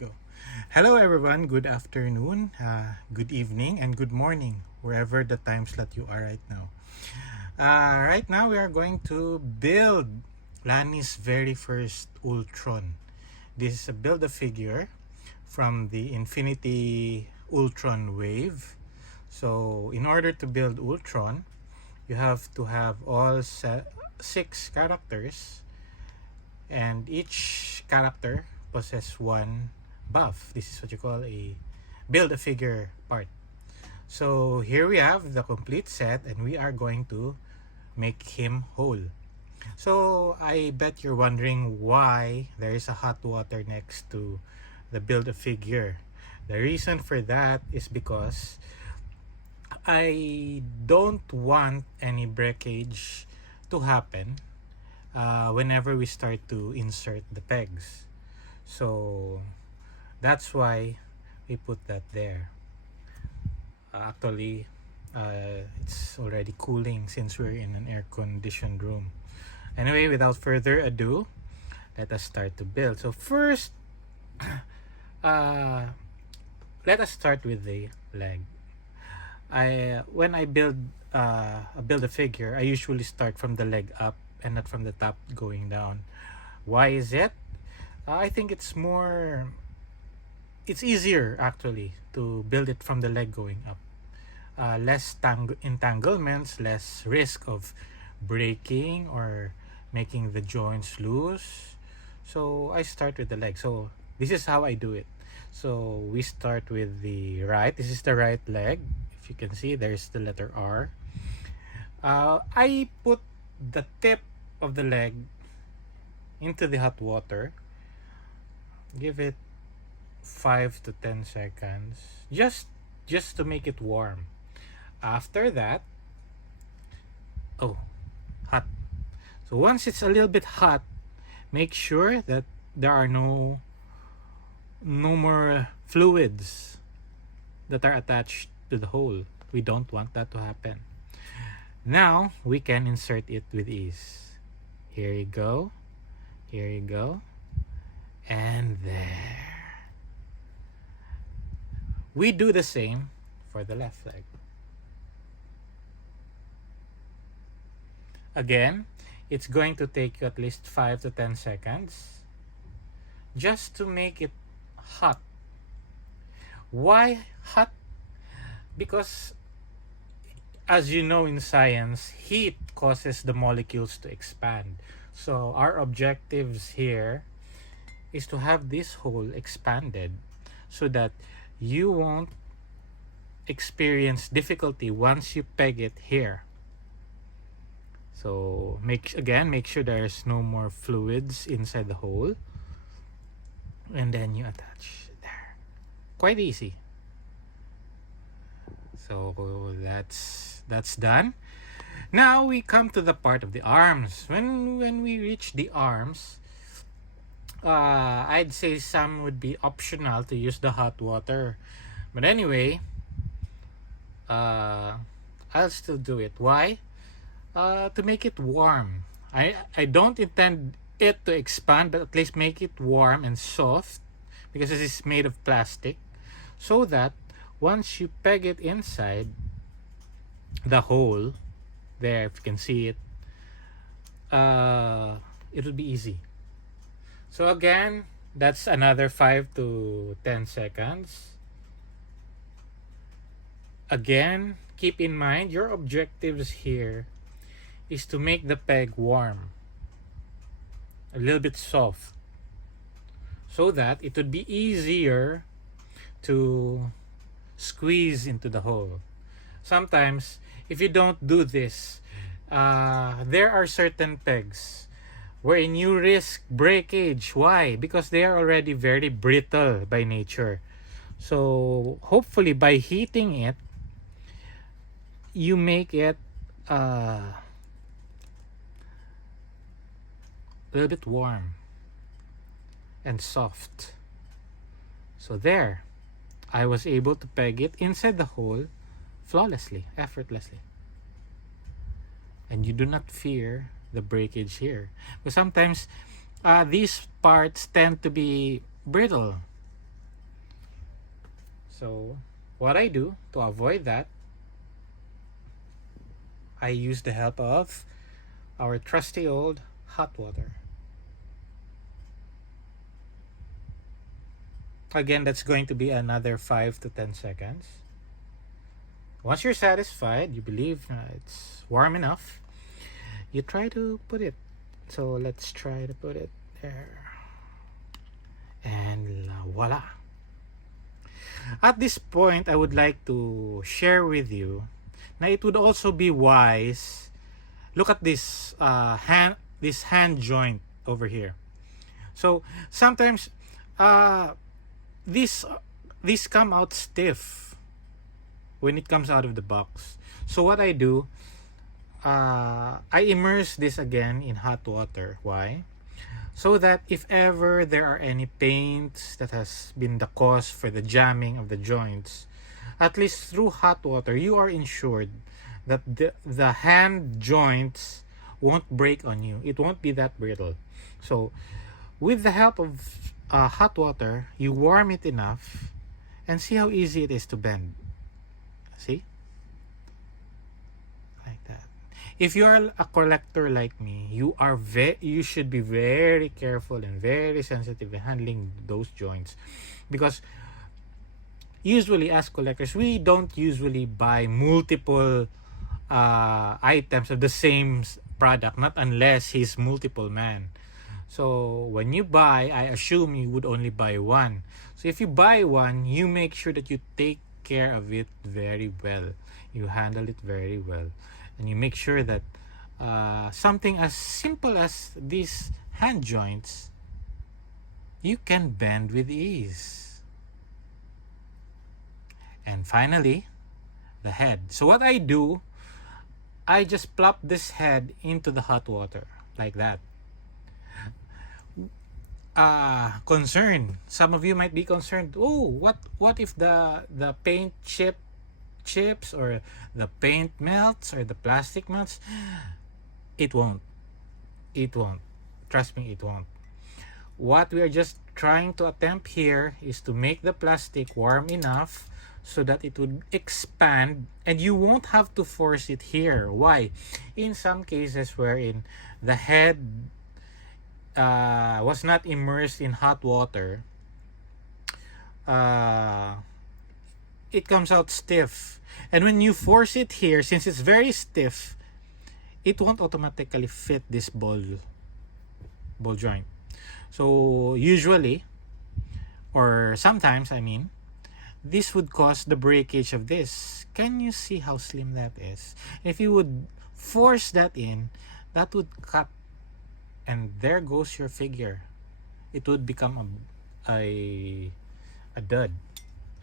go. Hello everyone, good afternoon, good evening, and good morning, wherever the time slot you are right now. Right now we are going to build Lani's very first Ultron. This is a build-a-figure from the Infinity Ultron wave. So in order to build Ultron, you have to have all 6 characters, and each character possess one buff. This is what you call a build-a-figure part. So here we have the complete set, and we are going to make him whole. So I bet you're wondering why there is a hot water next to the build-a-figure. The reason for that is because I don't want any breakage to happen whenever we start to insert the pegs. So that's why we put that there. Actually, it's already cooling since we're in an air-conditioned room. Anyway, without further ado, let us start to build. So first, let us start with the leg. When I build a figure, I usually start from the leg up and not from the top going down. Why is it? I think it's easier actually to build it from the leg going up. Less entanglements, less risk of breaking or making the joints loose. So I start with the leg. So this is how I do it. So we start with the right. This is the right leg. If you can see, there's the letter R. I put the tip of the leg into the hot water. Give it 5 to 10 seconds just to make it warm. After that, hot. So once it's a little bit hot, make sure that there are no more fluids that are attached to the hole. We don't want that to happen. Now we can insert it with ease. Here you go, and there. We do the same for the left leg. Again, it's going to take you at least 5 to 10 seconds just to make it hot. Why hot? Because as you know in science, heat causes the molecules to expand. So our objectives here is to have this hole expanded so that you won't experience difficulty once you peg it here. So make sure there's no more fluids inside the hole, and then you attach there. Quite easy. So that's done. Now we come to the part of the arms. When we reach the arms, I'd say some would be optional to use the hot water, but anyway, I'll still do it. Why? To make it warm. I don't intend it to expand, but at least make it warm and soft, because this is made of plastic, so that once you peg it inside the hole there, if you can see it, it'll be easy. So again, that's another 5 to 10 seconds. Again, keep in mind your objectives here is to make the peg warm, a little bit soft, so that it would be easier to squeeze into the hole. Sometimes, if you don't do this, there are certain pegs wherein you risk breakage. Why? Because they are already very brittle by nature. So hopefully by heating it, you make it a little bit warm and soft. So there, I was able to peg it inside the hole flawlessly, effortlessly. And you do not fear the breakage here. But sometimes these parts tend to be brittle. So what I do to avoid that, I use the help of our trusty old hot water. Again, that's going to be another 5 to 10 seconds. Once you're satisfied, you believe it's warm enough, you try to put it. So let's try to put it there. And voila. At this point, I would like to share with you na it would also be wise. Look at this hand joint over here. So sometimes this come out stiff when it comes out of the box. So what I do, I immerse this again in hot water. Why? So that if ever there are any paints that has been the cause for the jamming of the joints, at least through hot water, you are ensured that the hand joints won't break on you. It won't be that brittle. So with the help of hot water, you warm it enough and see how easy it is to bend. See? Like that. If you are a collector like me, you should be very careful and very sensitive in handling those joints, because usually as collectors, we don't usually buy multiple items of the same product, not unless he's multiple man. So when you buy, I assume you would only buy one. So if you buy one, you make sure that you take care of it very well. You handle it very well. And you make sure that something as simple as these hand joints, you can bend with ease. And finally, the head. So what I do, I just plop this head into the hot water like that. Concern. Some of you might be concerned. Oh, what if the paint chips or the paint melts or the plastic melts? It won't. It won't. Trust me, it won't. What we are just trying to attempt here is to make the plastic warm enough so that it would expand, and you won't have to force it here. Why? In some cases wherein the head was not immersed in hot water, it comes out stiff. And when you force it here, since it's very stiff, it won't automatically fit this ball joint. So usually, or sometimes, I mean, this would cause the breakage of this. Can you see how slim that is? If you would force that in, that would cut, and there goes your figure. It would become a dud,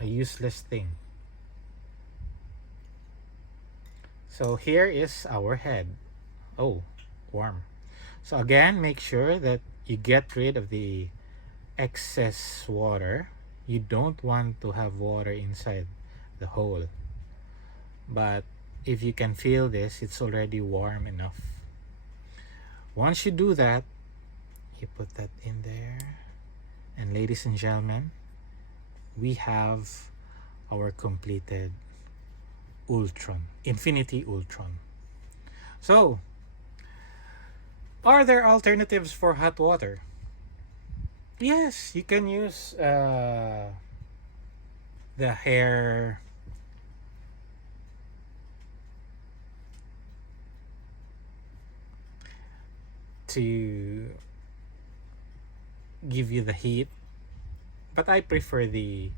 a useless thing. So here is our head. Oh, warm. So again, make sure that you get rid of the excess water. You don't want to have water inside the hole. But if you can feel this, it's already warm enough. Once you do that, you put that in there. And ladies and gentlemen, we have our completed Ultron, Infinity Ultron. So, are there alternatives for hot water? Yes, you can use the hair to give you the heat, but I prefer the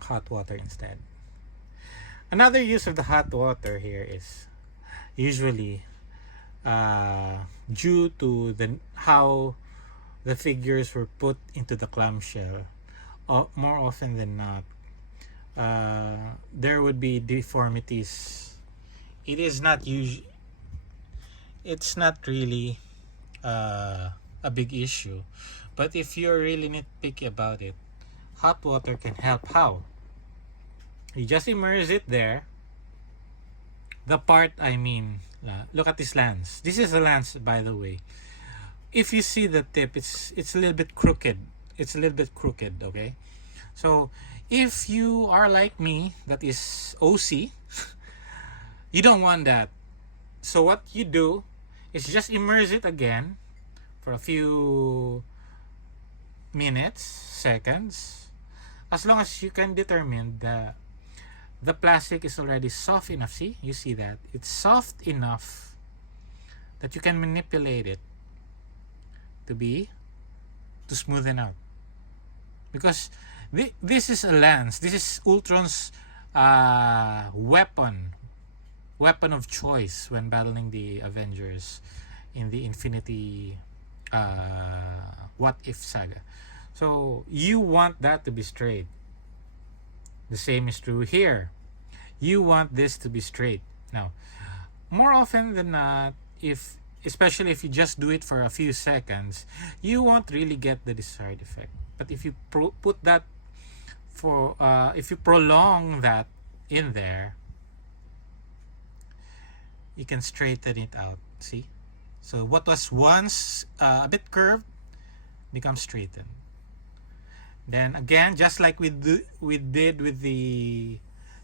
hot water instead. Another use of the hot water here is usually due to how the figures were put into the clamshell. More often than not, there would be deformities. It's not really a big issue, but if you're really nitpicky about it, hot water can help. How? You just immerse it there. The part, I mean, look at this lance. This is the lance, by the way. If you see the tip, it's a little bit crooked. Okay? So if you are like me, that is OC, you don't want that. So what you do is just immerse it again for a few minutes, seconds, as long as you can determine that the plastic is already soft enough. See, you see that it's soft enough that you can manipulate it to smoothen out, because this is a lance. This is Ultron's weapon of choice when battling the Avengers in the Infinity What If saga. So you want that to be straight. The same is true here. You want this to be straight. Now, more often than not, especially if you just do it for a few seconds, you won't really get the desired effect. But if you put that if you prolong that in there, you can straighten it out. See? So what was once a bit curved becomes straightened. Then again, just like we did with the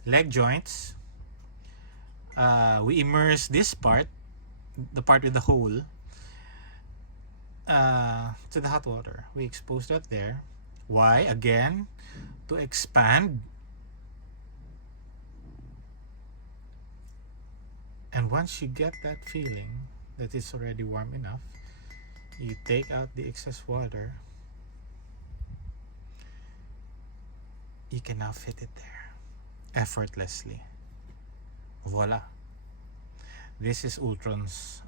leg joints, we immerse this part, the part with the hole, to the hot water. We expose that there. Why? Again, to expand. And once you get that feeling that it's already warm enough, you take out the excess water. You can now fit it there effortlessly. Voila. This is Ultron's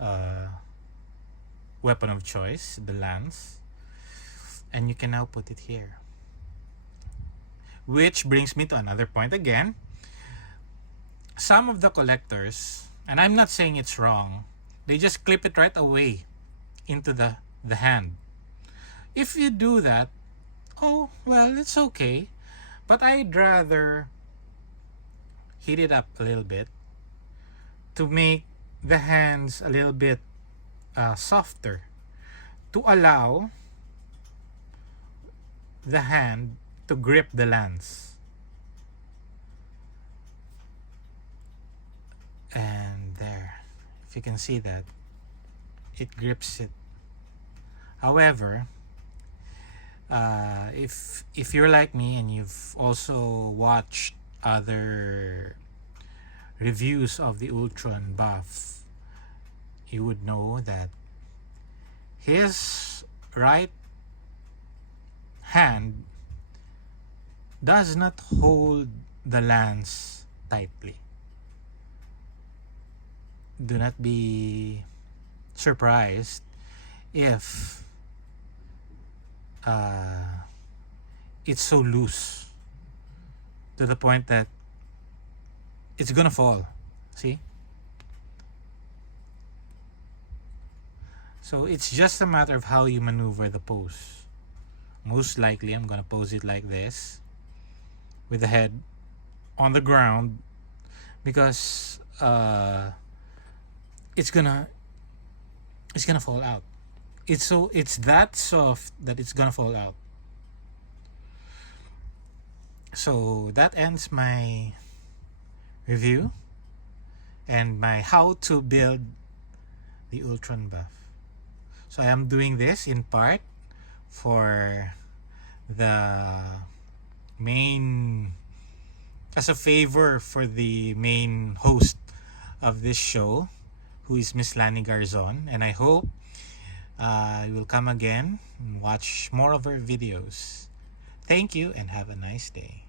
weapon of choice, the lance. And you can now put it here. Which brings me to another point again. Some of the collectors, and I'm not saying it's wrong, they just clip it right away into the hand. If you do that, oh, well, it's okay. But I'd rather heat it up a little bit to make the hands a little bit softer, to allow the hand to grip the lance. And there, if you can see that, it grips it. However, if you're like me and you've also watched other reviews of the Ultron buff, you would know that his right hand does not hold the lance tightly. Do not be surprised if it's so loose to the point that it's gonna fall. See? So it's just a matter of how you maneuver the pose. Most likely I'm gonna pose it like this, with the head on the ground, because it's gonna fall out. It's that soft that it's gonna fall out. So that ends my review and my how to build the Ultron buff. So I am doing this in part for the main, as a favor for the main host of this show, who is Miss Lani Garzon, and I hope you will come again and watch more of her videos. Thank you and have a nice day.